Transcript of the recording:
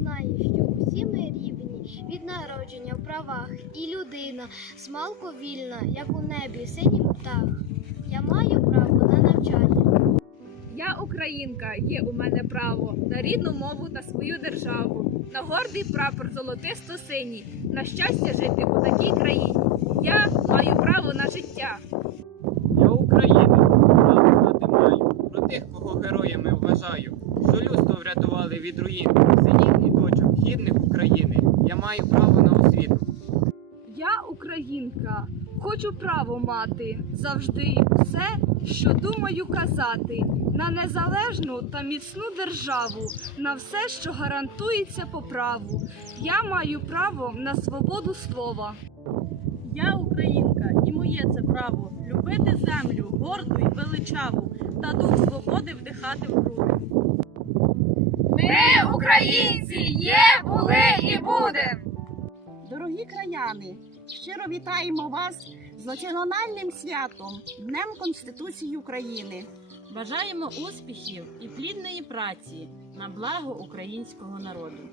знає, що усі ми рівні від народження в правах, і людина смалко вільна, як у небі синім птах. Я маю право на навчання. Я українка, є у мене право на рідну мову та свою державу, на гордий прапор золотисто-синій, на щастя жити у такій країні. Я маю право на життя. Я українець, право знати маю, про тих, кого героями вважаю, що людство врятували від руїн, синів і дочок, гідних України. Я маю право на освіту. Я українка, хочу право мати завжди все, що думаю казати, на незалежну та міцну державу, на все, що гарантується по праву. Я маю право на свободу слова. Я українка, і моє це право любити землю, горду й величаву, та дух свободи вдихати в груди. Ми, українці, є, були і будемо. Дорогі краяни, щиро вітаємо вас з національним святом Днем Конституції України. Бажаємо успіхів і плідної праці на благо українського народу.